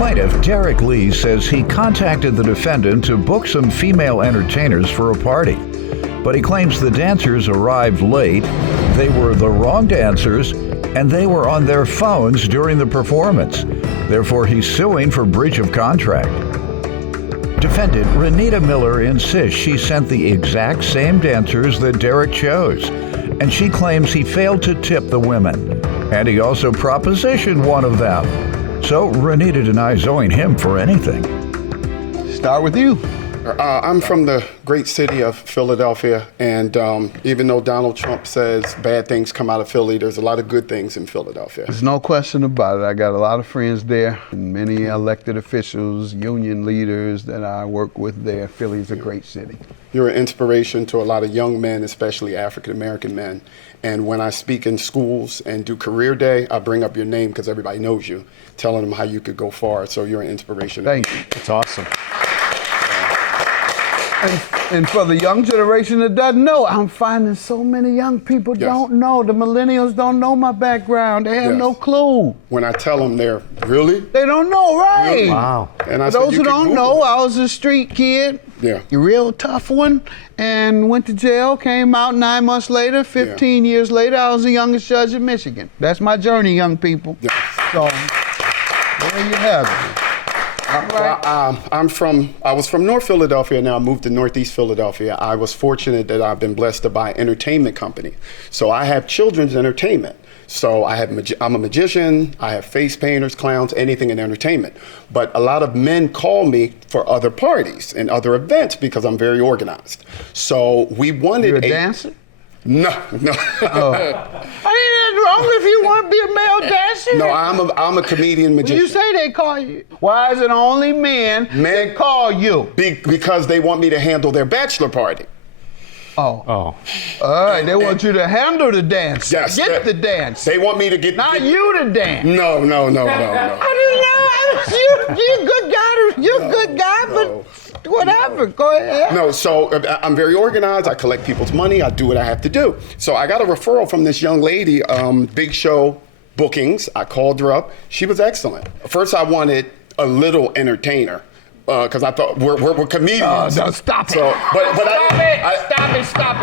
Plaintiff, Derek Lee, says he contacted the defendant to book some female entertainers for a party. But he claims the dancers arrived late, they were the wrong dancers, and they were on their phones during the performance. Therefore, he's suing for breach of contract. Defendant Renita Miller insists she sent the exact same dancers that Derek chose, and she claims he failed to tip the women, and he also propositioned one of them. So Renita denies owing him for anything. Start with you. I'm from the great city of Philadelphia, and even though Donald Trump says bad things come out of Philly, there's a lot of good things in Philadelphia. There's no question about it. I got a lot of friends there, and many elected officials, union leaders that I work with there. Philly's a great city. You're an inspiration to a lot of young men, especially African-American men. And when I speak in schools and do career day, I bring up your name because everybody knows you, telling them how you could go far. So you're an inspiration. Thank you. That's awesome. And for the young generation that doesn't know, I'm finding so many young people don't know. The millennials don't know my background. They have no clue. When I tell them they're really? They don't know, right? Really? Wow. And I For those who don't know, I was a street kid. Yeah. A real tough one, and went to jail, came out 9 months later, 15 years later, I was the youngest judge in Michigan. That's my journey, young people. Yeah. So, there you have it. Well, I was from North Philadelphia, now I moved to Northeast Philadelphia. I was fortunate that I've been blessed to buy an entertainment company. So I have children's entertainment. So I'm a magician, I have face painters, clowns, anything in entertainment. But a lot of men call me for other parties and other events because I'm very organized. So we wanted You're a dancer? No. Oh. Ain't that wrong if you want to be a male dancer? No, I'm a comedian magician. You say they call you. Why is it only men that call you? Because they want me to handle their bachelor party. Oh. Oh. All right, they want you to handle the dance. Yes. Get the dance. They want me to get... Not you to dance. No. I didn't know. You're a good guy. You're a good guy, but whatever. Go ahead. No, so I'm very organized. I collect people's money. I do what I have to do. So I got a referral from this young lady, Big Show Bookings. I called her up. She was excellent. First, I wanted a little entertainer. Because I thought we're comedians. No, stop it. So,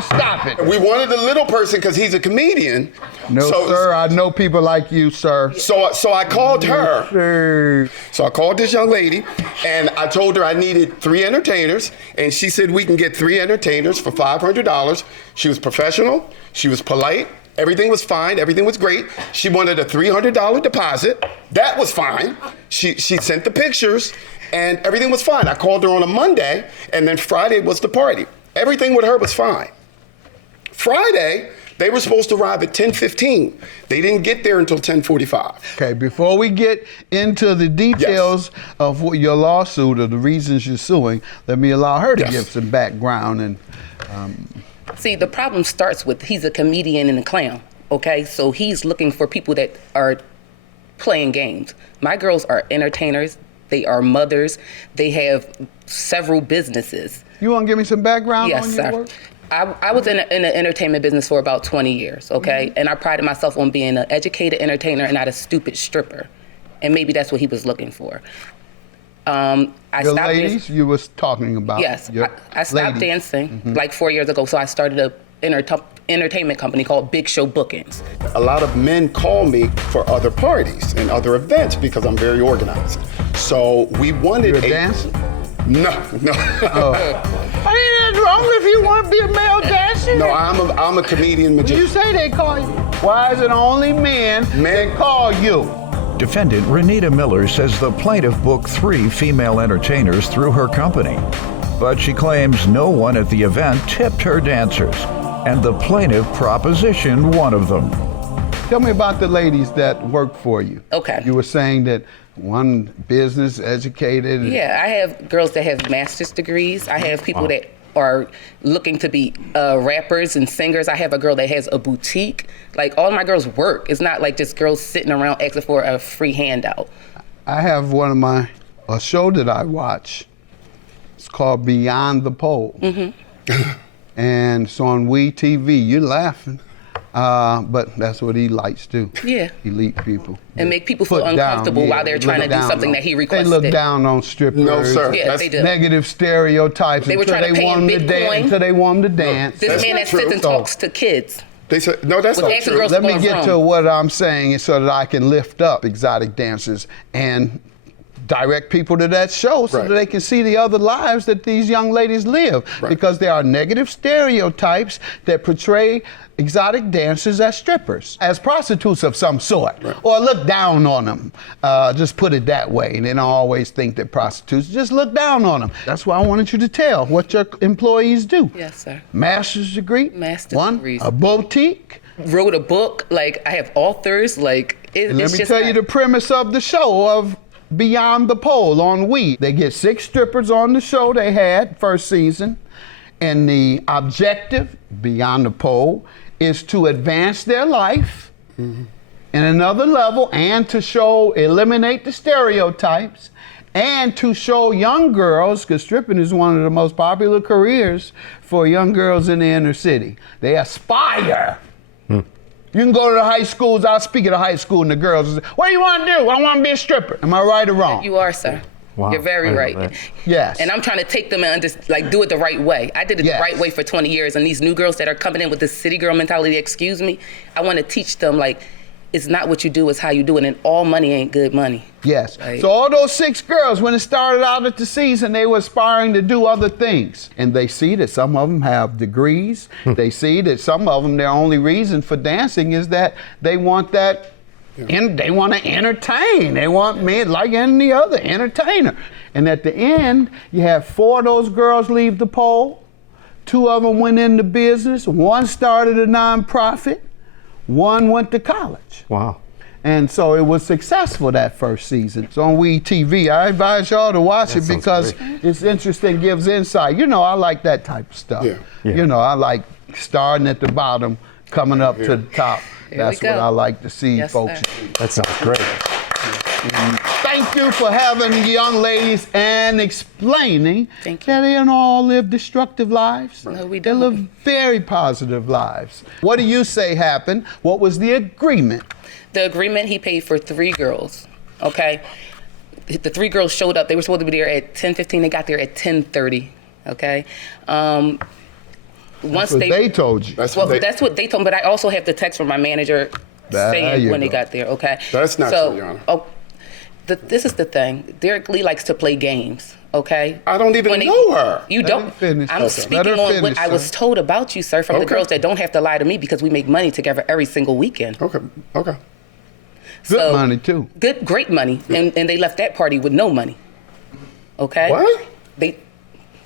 Stop it. We wanted a little person because he's a comedian. No, sir, I know people like you, sir. So I called her. Sir. So I called this young lady, and I told her I needed 3 entertainers, and she said we can get 3 entertainers for $500. She was professional, she was polite, everything was fine, everything was great. She wanted a $300 deposit. That was fine. She sent the pictures, and everything was fine. I called her on a Monday, and then Friday was the party. Everything with her was fine. Friday, they were supposed to arrive at 10:15. They didn't get there until 10:45. Okay, before we get into the details of what your lawsuit or the reasons you're suing, let me allow her to give some background. And See, the problem starts with he's a comedian and a clown, okay? So he's looking for people that are playing games. My girls are entertainers. They are mothers. They have several businesses. You want to give me some background yes, on your sir. work? I was in the entertainment business for about 20 years, okay? And I prided myself on being an educated entertainer and not a stupid stripper. And maybe that's what he was looking for. The ladies you was talking about. Yes, I stopped dancing like 4 years ago, so I started a entertainment company called Big Show Bookings. A lot of men call me for other parties and other events because I'm very organized. So we wanted You're a dancer? No. Oh. Ain't that wrong if you want to be a male dancer? No, I'm a comedian magician. You say they call you. Why is it only men that call you? Defendant Renita Miller says the plaintiff booked 3 female entertainers through her company, but she claims no one at the event tipped her dancers, and the plaintiff propositioned one of them. Tell me about the ladies that work for you. Okay. You were saying that one business educated. Yeah, I have girls that have master's degrees. I have people that are looking to be rappers and singers. I have a girl that has a boutique. Like, all my girls work. It's not like just girls sitting around asking for a free handout. I have a show that I watch. It's called Beyond the Pole. And it's on WeTV. You're laughing. But that's what elites do. Yeah. Elite people. And make people feel Put down, uncomfortable yeah, while they're trying to do look something down that he on- requested. They look down on strippers. No, sir. Yeah, they do. Negative stereotypes. They were until trying to pay want in them to dance, Bitcoin. until they want them to dance. This That's man not that sits true. and talks to kids. They said, no, that's With not dancing true. girls Let me going get wrong. to what I'm saying so that I can lift up exotic dancers and direct people to that show so Right. that they can see the other lives that these young ladies live. Right. Because there are negative stereotypes that portray exotic dancers as strippers, as prostitutes of some sort, Right. or look down on them. Just put it that way. And they don't always think that prostitutes, just look down on them. That's why I wanted you to tell what your employees do. Yes, sir. Master's degree, Master's one, degrees. a boutique. Wrote a book. Like, I have authors. Like, And let it's me just tell you not- the premise of the show of Beyond the Pole on We. They get 6 strippers on the show they had first season. And the objective, Beyond the Pole, is to advance their life in another level and to eliminate the stereotypes and to show young girls, because stripping is one of the most popular careers for young girls in the inner city. They aspire. You can go to the high schools, I'll speak at a high school, and the girls will say, what do you want to do? I want to be a stripper. Am I right or wrong? You are, sir. Wow. You're very I know right. that. Yes. And I'm trying to take them and do it the right way. I did it Yes. the right way for 20 years. And these new girls that are coming in with this city girl mentality, excuse me, I want to teach them, like, it's not what you do, it's how you do it. And all money ain't good money. Yes. Right. So all those 6 girls, when it started out at the season, they were aspiring to do other things. And they see that some of them have degrees. They see that some of them, their only reason for dancing is that they want that, and they want to entertain. They want me like any other entertainer. And at the end, you have 4 of those girls leave the pole. 2 of them went into business. 1 started a nonprofit. 1 went to college. Wow. And so it was successful that first season. It's on We TV. I advise y'all to watch That it sounds because great. it's interesting, gives insight. You know, I like that type of stuff. Yeah. Yeah. You know, I like starting at the bottom, coming up to the top. Here That's we what go. I like to see Yes, folks sir. do. That sounds great. Thank you for having the young ladies and explaining Thank you. that they don't all live destructive lives. No, we They don't. live very positive lives. What do you say happened? What was the agreement? The agreement, he paid for 3 girls, okay? The 3 girls showed up. They were supposed to be there at 10:15. They got there at 10:30, okay? Once That's what they told you. That's Well, what they, that's what they told me, but I also have the text from my manager There saying you when they go. got there, okay? That's not so, true, Your Honor. This is the thing. Derek Lee likes to play games, okay? I don't even When he- know her. You Let don't? her finish. I'm Okay. speaking Let her on finish, what I was sir. told about you, sir, from the Okay. girls that don't have to lie to me because we make money together every single weekend. Okay, okay. Good So- money, too. Good, great money. And they left that party with no money, okay? What?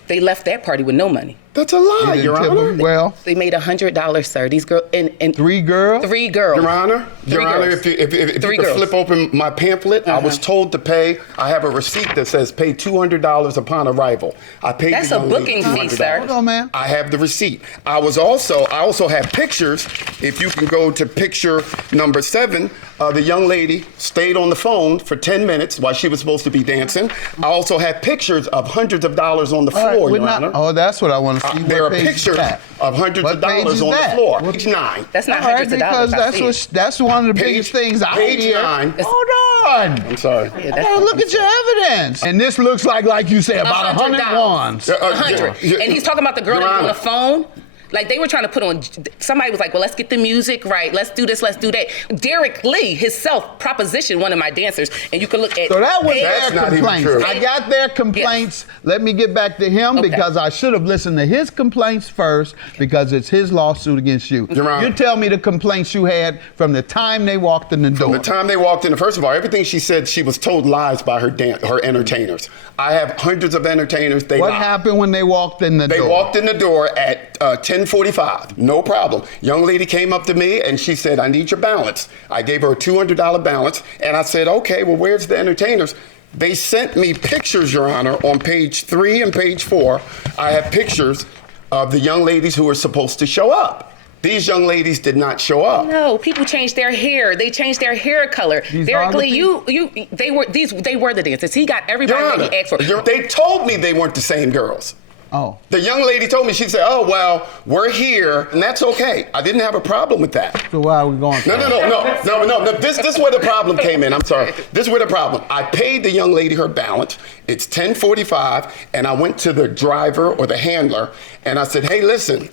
They left that party with no money. That's a lie, You Your didn't tip Honor. them well. They made $100, sir. These girls, and 3 girls? 3 girls. Your Honor, Three Your Honor, girls. if you 3 could girls. flip open my pamphlet, I was told to pay. I have a receipt that says pay $200 upon arrival. I paid That's the a young lady booking fee, $200. sir. Hold on, man. I have the receipt. I also have pictures. If you can go to picture number 7, the young lady stayed on the phone for 10 minutes while she was supposed to be dancing. I also have pictures of hundreds of dollars on the All right, floor, we're Your not- Honor. Oh, that's what I want to see. There What are page is pictures that? of hundreds What of page dollars is on that? the floor. What- Page 9. That's not All right, hundreds of dollars. because that's one of the biggest things I Page hear. 9. Hold on. I'm sorry. Yeah, I that's gotta look at your evidence. And this looks like you said, about 100 $100. ones. 100. yeah, And he's talking about the girl Your that was on Honor. the phone. Like, they were trying to put on, somebody was like, well, let's get the music right. Let's do this, let's do that. Derek Lee himself propositioned one of my dancers, and you can look at. So that was That's their not even complaints. true. I got their complaints. Let me get back to him Okay. because I should have listened to his complaints first because it's his lawsuit against you. Your Honor. You tell me the complaints you had from the time they walked in the door. The time they walked in, first of all, everything she said, she was told lies by her entertainers. I have hundreds of entertainers. They What lie. happened when they walked in the They door? walked in the door at 10:45. No problem. Young lady came up to me and she said, I need your balance. I gave her a $200 balance and I said, okay, well, where's the entertainers? They sent me pictures, Your Honor, on page 3 and page 4. I have pictures of the young ladies who were supposed to show up. These young ladies did not show up. No, people changed their hair. They changed their hair color. These Derek are the Lee, they were the dancers. He got everybody Your that Honor, he asked for. they told me they weren't the same girls. Oh. The young lady told me, she said, oh, well, we're here, and that's okay. I didn't have a problem with that. So why are we going through No. This is where the problem came in. I'm sorry. This is where the problem. I paid the young lady her balance. It's 10:45, and I went to the driver or the handler, and I said, hey, listen,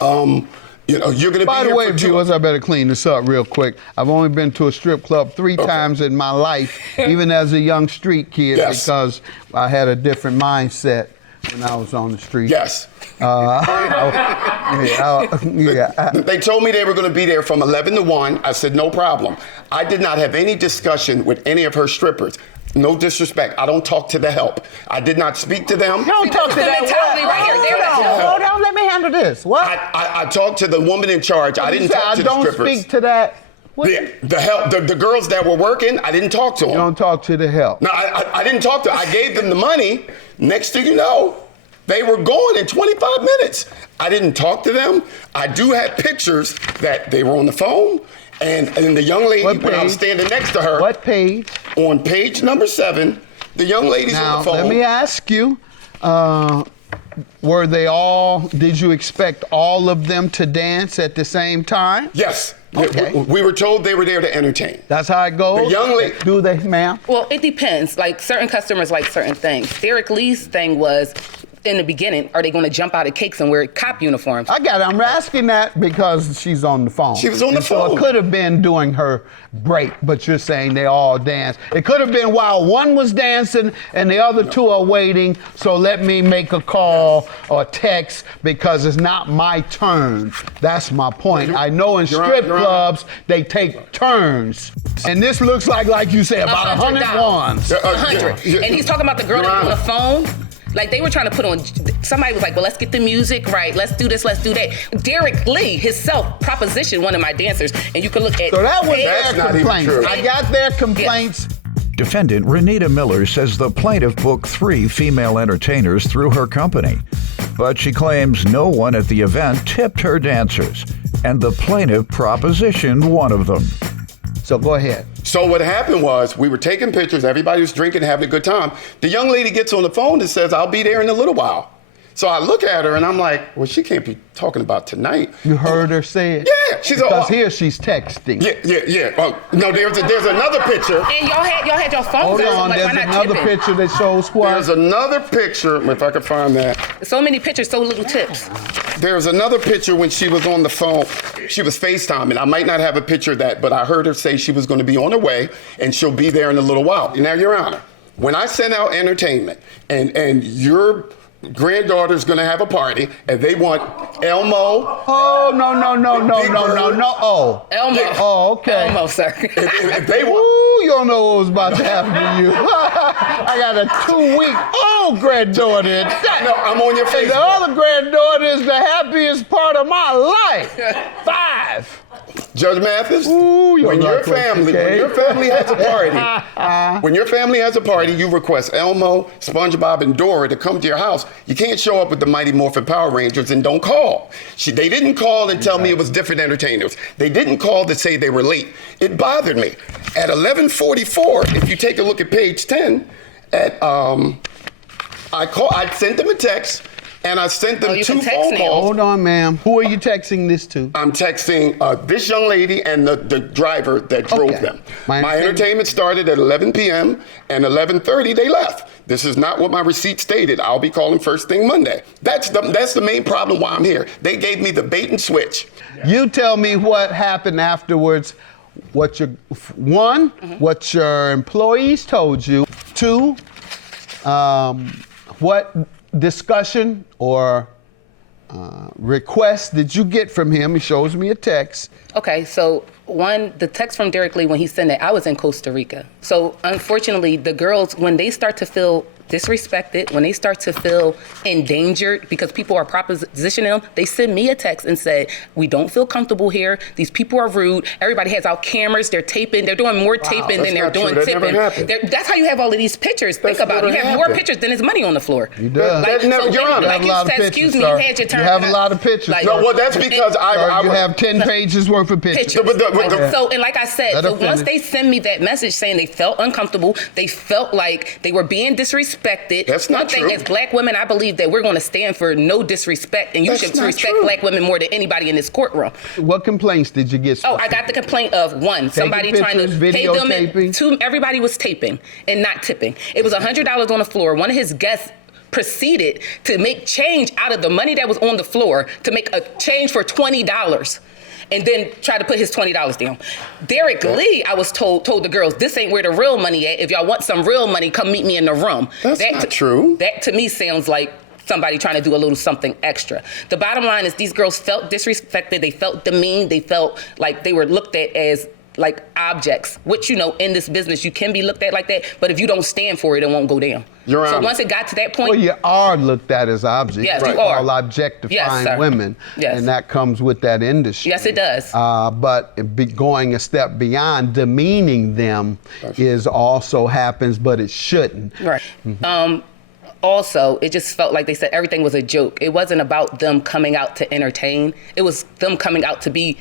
you're going to be here. By the way, for viewers, I better clean this up real quick. I've only been to a strip club 3 times in my life, even as a young street kid, because I had a different mindset when I was on the street. Yes. Yeah. They told me they were going to be there from 11 to 1. I said, no problem. I did not have any discussion with any of her strippers. No disrespect. I don't talk to the help. I did not speak to them. You don't talk to that mentality right here. Hold on, let me handle this. What? I talked to the woman in charge. I didn't talk to the strippers. I don't speak to that. The help, the girls that were working, I didn't talk to them. You don't talk to the help. No, I didn't talk to them. I gave them the money. Next thing you know, they were gone in 25 minutes. I didn't talk to them. I do have pictures that they were on the phone, and the young lady, when I was standing next to her. What page? On page number 7, the young lady's on the phone. Now, let me ask you, did you expect all of them to dance at the same time? Yes. Okay. We were told they were there to entertain. That's how it goes? The young lady. Do they, ma'am? Well, it depends. Like, certain customers like certain things. Derek Lee's thing was, in the beginning, are they going to jump out of cakes and wear cop uniforms? I got it. I'm asking that because she's on the phone. She was on the phone. So it could have been during her break, but you're saying they all danced. It could have been while one was dancing and the other 2 are waiting, so let me make a call or text because it's not my turn. That's my point. I know in strip clubs, they take turns. And this looks like you say, about 100 wands. 100. And he's talking about the girl on the phone. Like, they were trying to put on, somebody was like, well, let's get the music right. Let's do this, let's do that. Derek Lee himself propositioned one of my dancers, and you can look at. So that was That's their not even complaints. true. I got their complaints. Defendant Renita Miller says the plaintiff booked 3 female entertainers through her company, but she claims no one at the event tipped her dancers, and the plaintiff propositioned one of them. So go ahead. So what happened was, we were taking pictures, everybody was drinking, having a good time. The young lady gets on the phone and says, I'll be there in a little while. So I look at her and I'm like, well, she can't be talking about tonight. You heard her say it? Yeah. Because here she's texting. Yeah. No, there's another picture. And y'all had your phones Hold out. on, Like, there's why not another tipping? picture that shows what? There's another picture, if I could find that. So many pictures, so little tips. There's another picture when she was on the phone. She was FaceTiming. I might not have a picture of that, but I heard her say she was going to be on her way and she'll be there in a little while. Now, Your Honor, when I send out entertainment and your granddaughter's going to have a party and they want Elmo. Oh, no. Oh. Elmo. Yeah. Oh, okay. Elmo, sir. If they want. Ooh, you don't know what was about to happen to you. I got a 2-week-old granddaughter. No, I'm on your And the Facebook. other granddaughter is the happiest part of my life. 5. Judge Mathis, Ooh, when your family has a party, when your family has a party, you request Elmo, SpongeBob, and Dora to come to your house. You can't show up with the Mighty Morphin Power Rangers and don't call. They didn't call and tell me it was different entertainers. They didn't call to say they were late. It bothered me. At 11:44, if you take a look at page 10, I sent them a text. And I sent them 2 phone calls. Hold on, ma'am. Who are you texting this to? I'm texting this young lady and the driver that drove them. My entertainment started at 11 p.m. and 11:30 they left. This is not what my receipt stated. I'll be calling first thing Monday. That's the main problem why I'm here. They gave me the bait and switch. You tell me what happened afterwards. What your employees told you. 2, what discussion or request did you get from him? He shows me a text. Okay, so the text from Derek Lee, when he sent it, I was in Costa Rica. So unfortunately, the girls, when they start to feel disrespected, when they start to feel endangered because people are propositioning them, they send me a text and say, we don't feel comfortable here. These people are rude. Everybody has out cameras. They're taping. They're doing more taping than they're doing tipping. That's how you have all of these pictures. Think about it. You have more pictures than there's money on the floor. You do. Your Honor. Like you said, excuse me, you had your turn. You have a lot of pictures. No, well, that's because you have 10 pages worth of pictures. So, and like I said, once they send me that message saying they felt uncomfortable, they felt like they were being disrespected, disrespected. That's not One thing, true. as black women, I believe that we're going to stand for no disrespect, and you That's should not respect true. black women more than anybody in this courtroom. What complaints did you get? Oh, I got the complaint of one, somebody trying to pictures, pay them. videotaping? Two, everybody was taping and not tipping. It was $100 on the floor. One of his guests proceeded to make change out of the money that was on the floor to make a change for $20. And then try to put his $20 down. Derek Lee, I was told the girls, this ain't where the real money at. If y'all want some real money, come meet me in the room. That's not true. That to me sounds like somebody trying to do a little something extra. The bottom line is these girls felt disrespected. They felt demeaned. They felt like they were looked at as like objects, which, you know, in this business, you can be looked at like that. But if you don't stand for it, it won't go down. Your So Honor. once it got to that point, Well, you are looked at as objects. Yes, It's you are. called objectifying Yes, sir. women. Yes. And that comes with that industry. yes, it does. But going a step beyond, demeaning them is also happens, but it shouldn't. Right. Also, it just felt like they said everything was a joke. It wasn't about them coming out to entertain. It was them coming out to be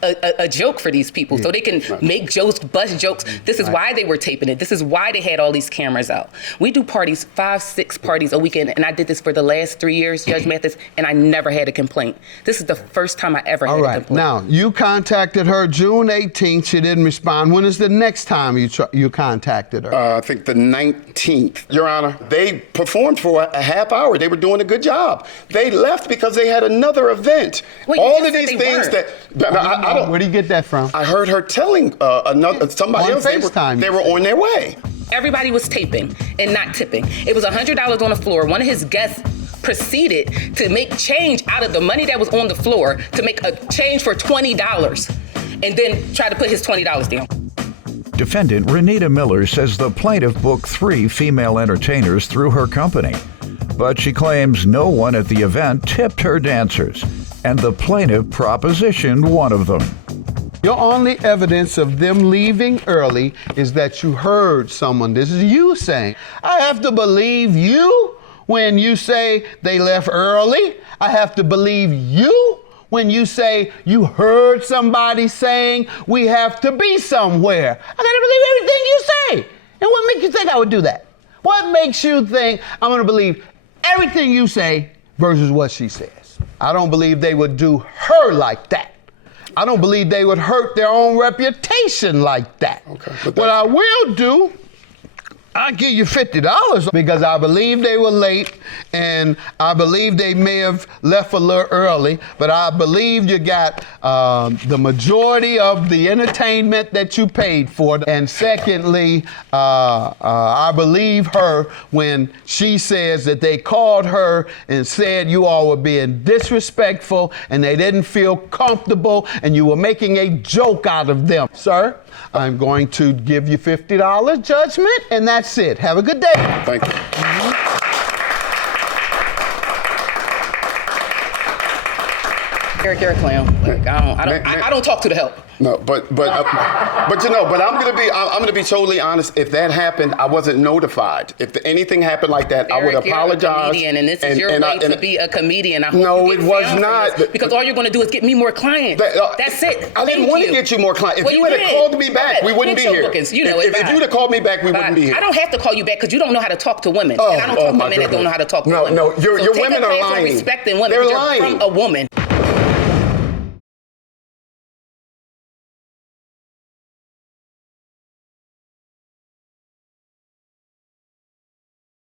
a joke for these people, so they can make jokes, bust jokes. This is why they were taping it. This is why they had all these cameras out. We do parties, 5-6 parties a weekend, and I did this for the last 3 years, Judge Mathis, and I never had a complaint. This is the first time I ever had All a right. complaint. Now, you contacted her June 18th. She didn't respond. When is the next time you contacted her? I think the 19th. Your Honor, they performed for a half hour. They were doing a good job. They left because they had another event. Wait, you All just of said these they things weren't. I don't. Where do you get that from? I heard her telling somebody On else FaceTime, they you were said. on their way. Everybody was taping and not tipping. It was $100 on the floor. One of his guests proceeded to make change out of the money that was on the floor to make a change for $20 and then try to put his $20 down. Defendant Renita Miller says the plaintiff booked 3 female entertainers through her company, but she claims no one at the event tipped her dancers, and the plaintiff propositioned one of them. Your only evidence of them leaving early is that you heard someone. This is you saying, I have to believe you when you say they left early. I have to believe you when you say you heard somebody saying we have to be somewhere. I gotta believe everything you say. And what makes you think I would do that? What makes you think I'm gonna believe everything you say versus what she says? I don't believe they would do her like that. I don't believe they would hurt their own reputation like that. Okay, What I will do, I'll give you $50 because I believe they were late and I believe they may have left a little early, but I believe you got the majority of the entertainment that you paid for. And secondly, I believe her when she says that they called her and said you all were being disrespectful and they didn't feel comfortable and you were making a joke out of them. Sir, I'm going to give you $50 judgment, and that's it. Have a good day. Thank you. Eric, you're a clown. Like, I don't talk to the help. No, but you know, but I'm gonna be totally honest. If that happened, I wasn't notified. If anything happened like that, I would Eric, apologize. You're a comedian, and this is your way to be a comedian. I hope No, you get it was found for not. this, because all you're going to do is get me more clients. That's it. I didn't want to get you more clients. If Well, you would have did. called me back, we wouldn't Get be your here. bookings. You know if it. you would have called me back, we Bye. wouldn't be here. I don't have to call you back because you don't know how to talk to women. Oh, and I don't talk my to men that don't know how to talk to No, women. no, your So take women a are class on lying. respecting women. They're because lying. You're from a woman.